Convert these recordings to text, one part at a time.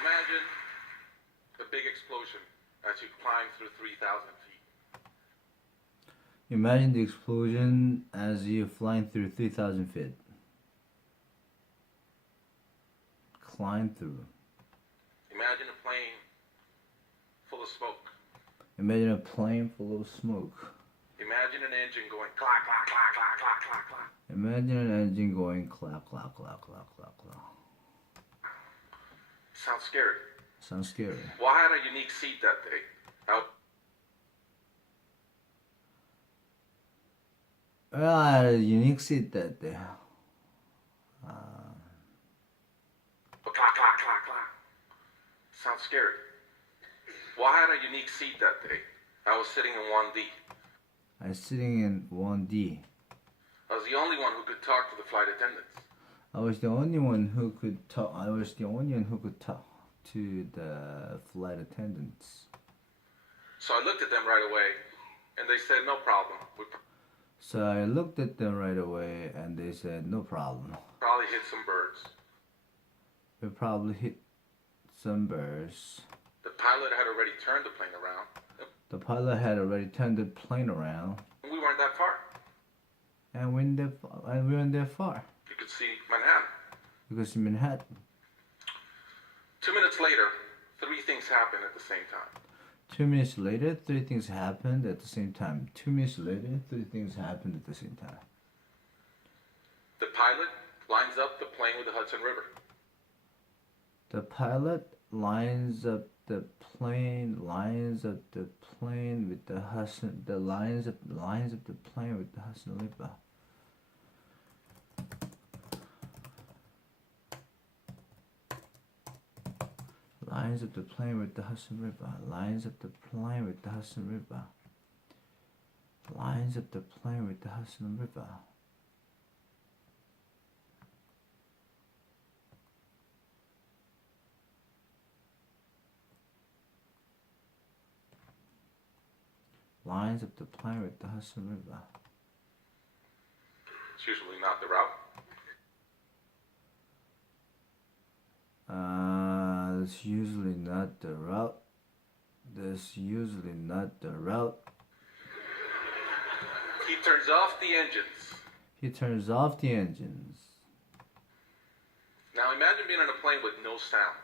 Imagine a big explosion as you climb through 3,000 feet. Imagine the explosion as you flying through 3,000 feet. Climb through. Imagine a plane full of smoke. Imagine a plane full of smoke. Imagine an engine going clack, clack, clack, clack, clack, clack, clack. Imagine an engine going clap, clap, clap, clap, clap, clap. Sounds scary. Sounds scary. Well, I had a unique seat that day. Well, I had a unique seat that day. Clack, clack, clack, clack. Sounds scary. Well, I had a unique seat that day. I was sitting in 1D. I was sitting in 1D. I was the only one who could talk to the flight attendants. I was the only one who could talk. I was the only one who could talk to the flight attendants. So I looked at them right away, and they said, "No problem. So I looked at them right away, and they said, "No problem. Probably hit some birds." We probably hit some birds." The pilot had already turned the plane around. The pilot had already turned the plane around. We weren't that far. And we weren't that far. You could see Manhattan. You could see Manhattan. 2 minutes later, 3 things happened at the same time. 2 minutes later, 3 things happened at the same time. 2 minutes later, 3 things happened at the same time. The pilot lines up the plane with the Hudson River. The pilot lines up the plane with the Hudson. The lines up the plane with the Hudson River. Lines up the plane with the Hudson River. Lines up the plane with the Hudson River. Lines up the plane with the Hudson River. Lines up the plane with the Hudson River. It's usually not the route. That's usually not the route. That's usually not the route. He turns off the engines. He turns off the engines. Now imagine being on a plane with no sound.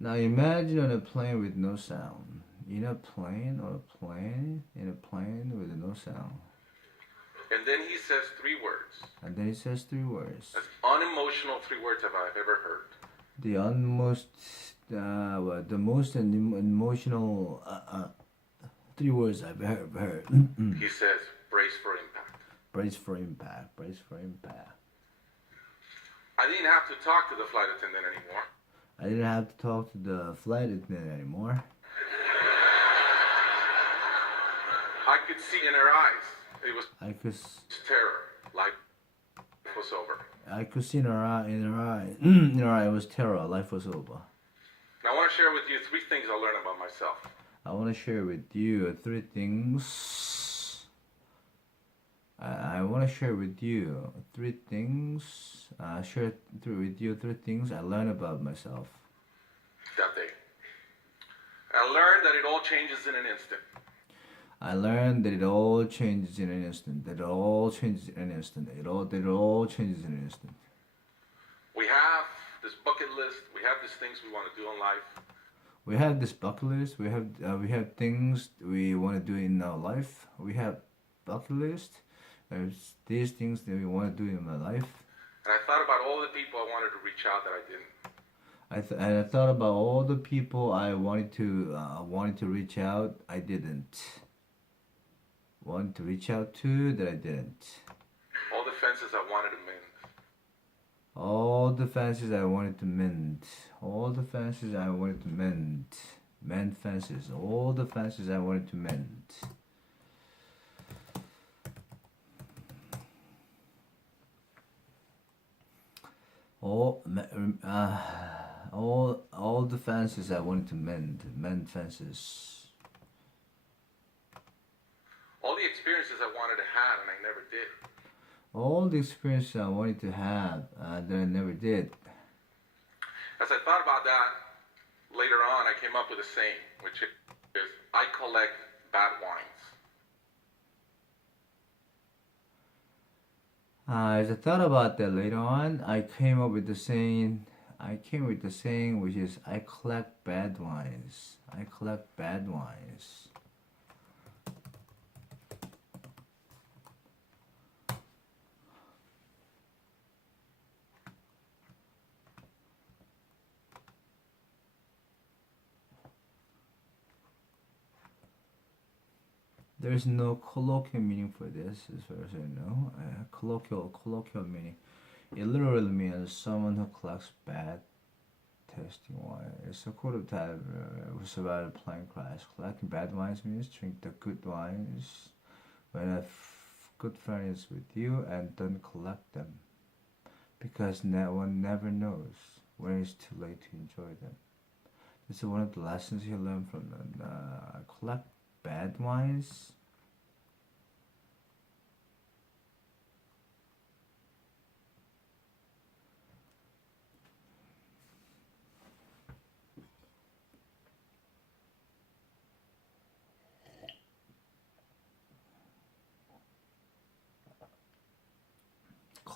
Now imagine on a plane with no sound. In a plane with no sound. And then he says 3 words. And then he says 3 words. As unemotional 3 words have I ever heard. The most emotional 3 words I've ever heard. He says, "Brace for impact." Brace for impact. Brace for impact. I didn't have to talk to the flight attendant anymore. I didn't have to talk to the flight attendant anymore. I could see in her eyes. It was terror. Life was over. I could see in her eye, it was terror. Life was over. Now I want to share with you 3 things I learned about myself. I want to share with you 3 things. I want to share with you 3 things. Share with you 3 things I learned about myself That day. I learned that it all changes in an instant. I learned that it all changes in an instant. That it all changes in an instant. That it all changes in an instant. We have this bucket list. We have these things we want to do in life. We have this bucket list. We have things we want to do in our life. We have bucket list. There's these things that we want to do in my life. And I thought about all the people I wanted to reach out that I didn't. I thought about all the people I wanted to reach out. I didn't. Wanted to reach out to that I didn't. All the fences I wanted to mend. All the fences I wanted to mend. All the fences I wanted to mend. Mend fences. All the fences I wanted to mend. All the fences I wanted to mend. Mend fences. All the experiences I wanted to have and I never did. All the experiences I wanted to have that I never did. As I thought about that, later on, I came up with a saying, which is, I collect bad wines. As I thought about that later on, I came up with the saying. Which is I collect bad wines. I collect bad wines. There's no colloquial meaning for this, as far as I know. Colloquial meaning. It literally means someone who collects bad tasting wine. It's a quote of that was about a plane crash. Collecting bad wines means drink the good wines when a good friend is with you and don't collect them, because one never knows when it's too late to enjoy them. This is one of the lessons you learn from collect bad wines.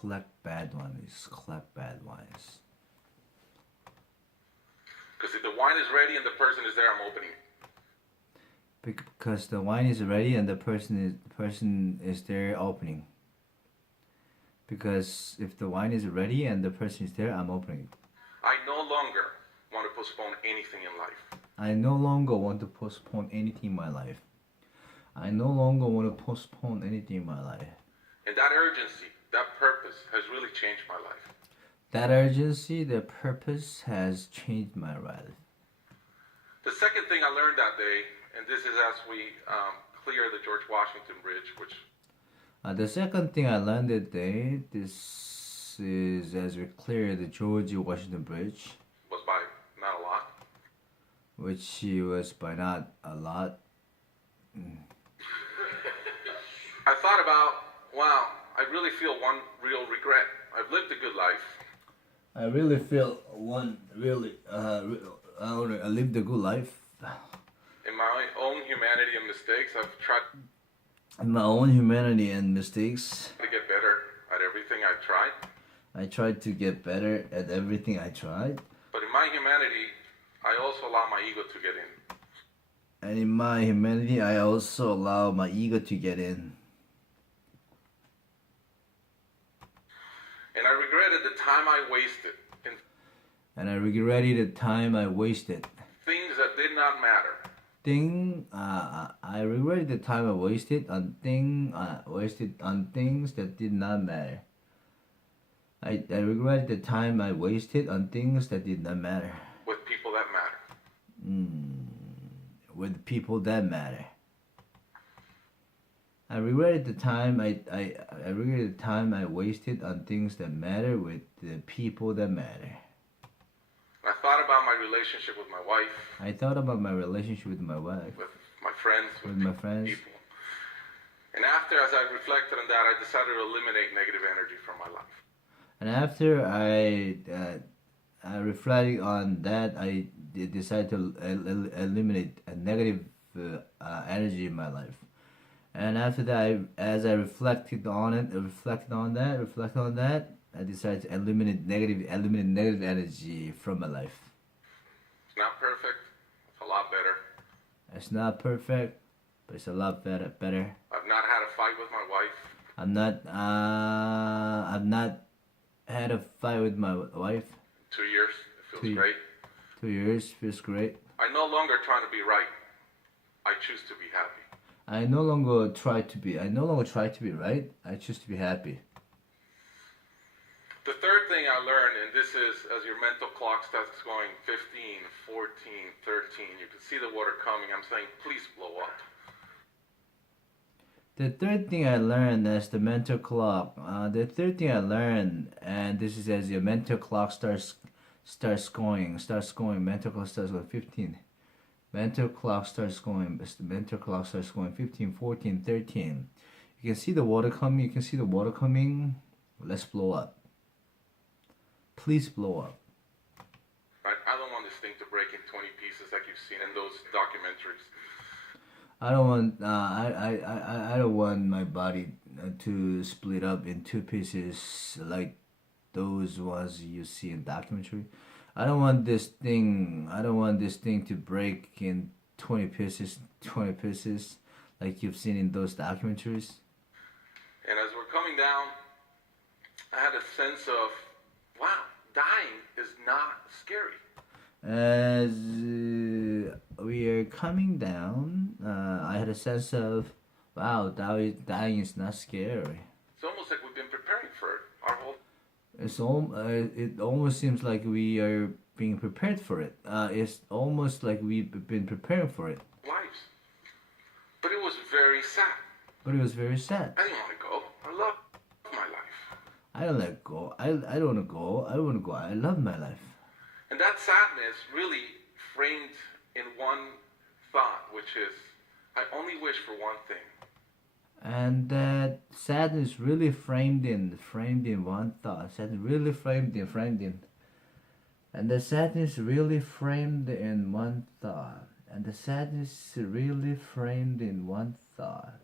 Collect bad wines. Collect bad wines. Because if the wine is ready and the person is there, I'm opening it. Because the wine is ready and the person is there opening. Because if the wine is ready and the person is there, I'm opening it. I no longer want to postpone anything in life. I no longer want to postpone anything in my life. I no longer want to postpone anything in my life. And that urgency, that purpose has really changed my life. That urgency, that purpose has changed my life. The second thing I learned that day, and this is as we clear the George Washington Bridge, which... The second thing I learned that day, this is as we clear the George Washington Bridge. Was by not a lot. Which was by not a lot. I thought about, wow, I really feel one real regret. I've lived a good life. I really feel I lived a good life. In my own humanity and mistakes, I've tried In my own humanity and mistakes, to get better at everything I've tried. I tried to get better at everything I tried. But in my humanity, I also allow my ego to get in. And in my humanity, I also allow my ego to get in. And I regretted the time I wasted in And I regretted the time I wasted. things that did not matter. I regretted the time I wasted on things that did not matter. I regret the time I wasted on things that did not matter. With people that matter. With people that matter. I regretted the time I regretted the time I wasted on things that matter with the people that matter. I thought about my relationship with my wife. I thought about my relationship with my wife. With my friends. With my friends. People. And after, as I reflected on that, I decided to eliminate negative energy from my life. And after I reflected on that, I decided to eliminate a negative energy in my life. And after that, as I reflected on that, I decided to eliminate negative energy from my life. It's not perfect. It's a lot better. It's not perfect, but it's a lot better. I've not had a fight with my wife. I've not had a fight with my wife. 2 years. It feels great. 2 years feels great. I no longer trying to be right. I choose to be happy. I no longer try to be right. I choose to be happy. The third thing I learned, and this is as your mental clock starts going 15, 14, 13, you can see the water coming. I'm saying, please blow up. The third thing I learned as the mental clock. The third thing I learned, and this is as your mental clock starts going. Mental clock starts going 15. Mental clock starts going 15, 14, 13. You can see the water coming. Let's blow up. Please blow up. Right? I don't want this thing to break in 20 pieces like you've seen in those documentaries. I don't want I don't want my body to split up in two pieces like those ones you see in documentary. I don't want this thing. I don't want this thing to break in 20 pieces, like you've seen in those documentaries. And as we're coming down, I had a sense of, wow, dying is not scary. As we are coming down, I had a sense of, wow, dying is not scary. It's almost like we've been preparing for it our whole It almost seems like we are being prepared for it. It's almost like we've been preparing for it. lives. But it was very sad. But it was very sad. I didn't want to go. I love my life. I don't let go. I don't want to go. I don't want to go. I love my life. And that sadness really framed in one thought, which is, I only wish for one thing. And that sadness really framed in one thought. Sadness really framed in. And the sadness really framed in one thought. And the sadness really framed in one thought.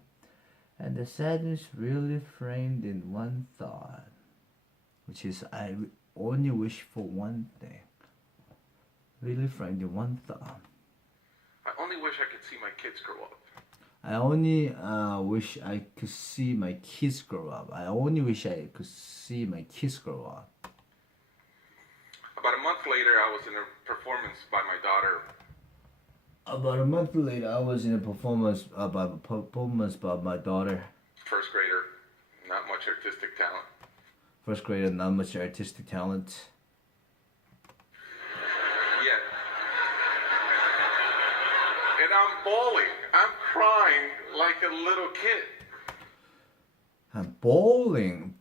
And the sadness really framed in one thought. Which is, I only wish for one thing. Really framed in one thought. I only wish I could see my kids grow up. I only wish I could see my kids grow up. I only wish I could see my kids grow up. About a month later, I was in a performance by my daughter. About a month later, I was in a performance by my daughter. First grader, not much artistic talent. First grader, not much artistic talent. Yeah. And I'm bawling. I'm crying like a little kid. And bowling.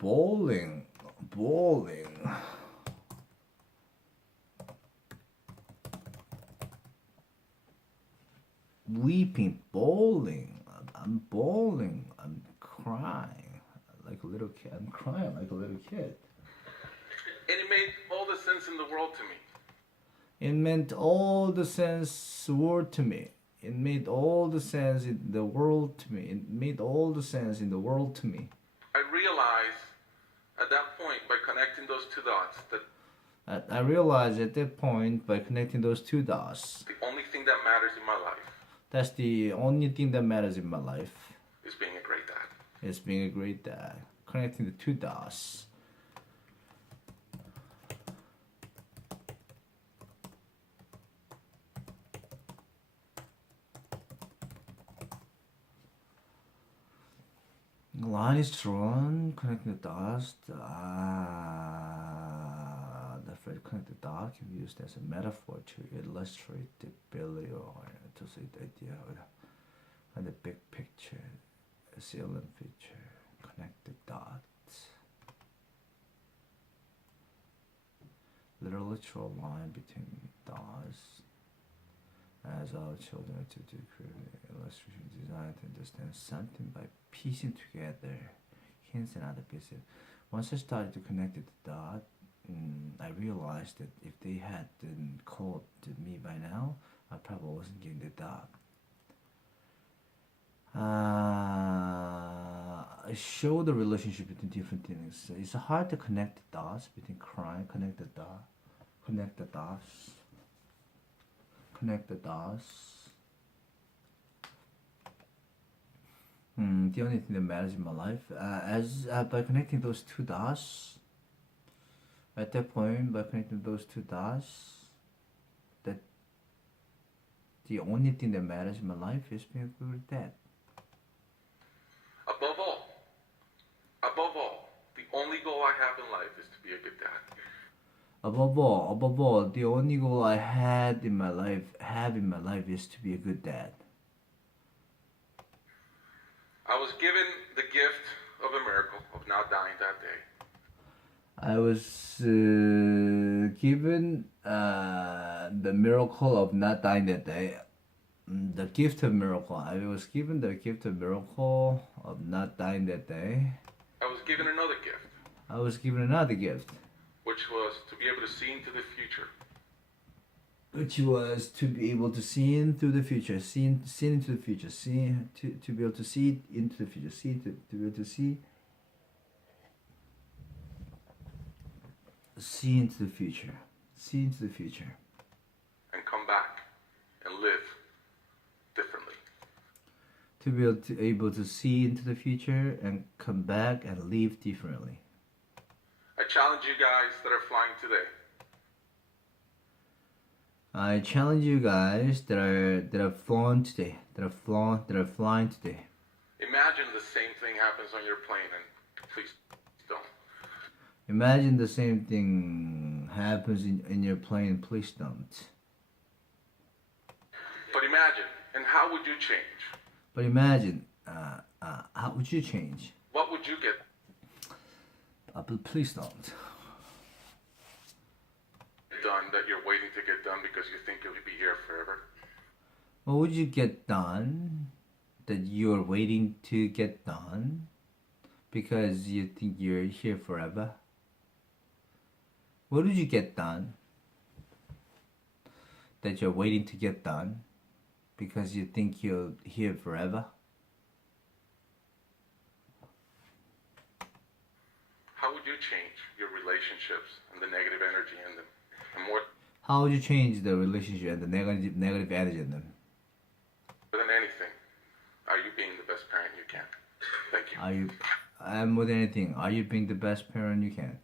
Weeping, bowling. I'm bowling. I'm crying like a little kid. I'm crying like a little kid. And it made all the sense in the world to me. It meant all the sense word to me. It made all the sense in the world to me. It made all the sense in the world to me. I realized at that point, by connecting those two dots, that I realized at that point, by connecting those two dots, the only thing that matters in my life that's the only thing that matters in my life, is being a great dad. is being a great dad. Connecting the two dots. The line is drawn, connecting the dots. The phrase connect the dots can be used as a metaphor to illustrate the ability or to say the idea of the big picture, a salient feature. Connect the dots. Literally draw a line between dots as our children to create illustration designed to understand something by piecing together hints and other pieces. Once I started to connect the dot, I realized that if they hadn't called me by now, I probably wasn't getting the dot. I show the relationship between different things. It's hard to connect the dots between crying, connect the dots. The only thing that matters in my life, by connecting those two dots, at that point, by connecting those two dots, that the only thing that matters in my life is being a good dad. Above all, the only goal I have in life is to be a good dad. Above all, the only goal I have in my life is to be a good dad. I was given the gift of a miracle of not dying that day. I was given the miracle of not dying that day. The gift of miracle. I was given the gift of miracle of not dying that day. I was given another gift. I was given another gift, which was to be able to see into the future. which was to be able to see in through the future, see into the future, to be able to see into the future, to be able to see into the future, see into the future, and come back and live differently. to be able to see into the future and come back and live differently. I challenge you guys that are flying today. I challenge you guys that are flying today, that are flying today. Imagine the same thing happens on your plane, and please don't. Imagine the same thing happens in your plane. Please don't. But imagine, and how would you change? But imagine, how would you change? What would you get But please don't. done that you're waiting to get done because you think you'll be here forever? What would you get done that you're waiting to get done because you think you're here forever? What would you get done that you're waiting to get done because you think you're here forever? How would you change your relationships and the negative energy in them? And more How would you change the relationship and the negative energy in them? than anything, are you being the best parent you can? Thank you. And more than anything, are you being the best parent you can?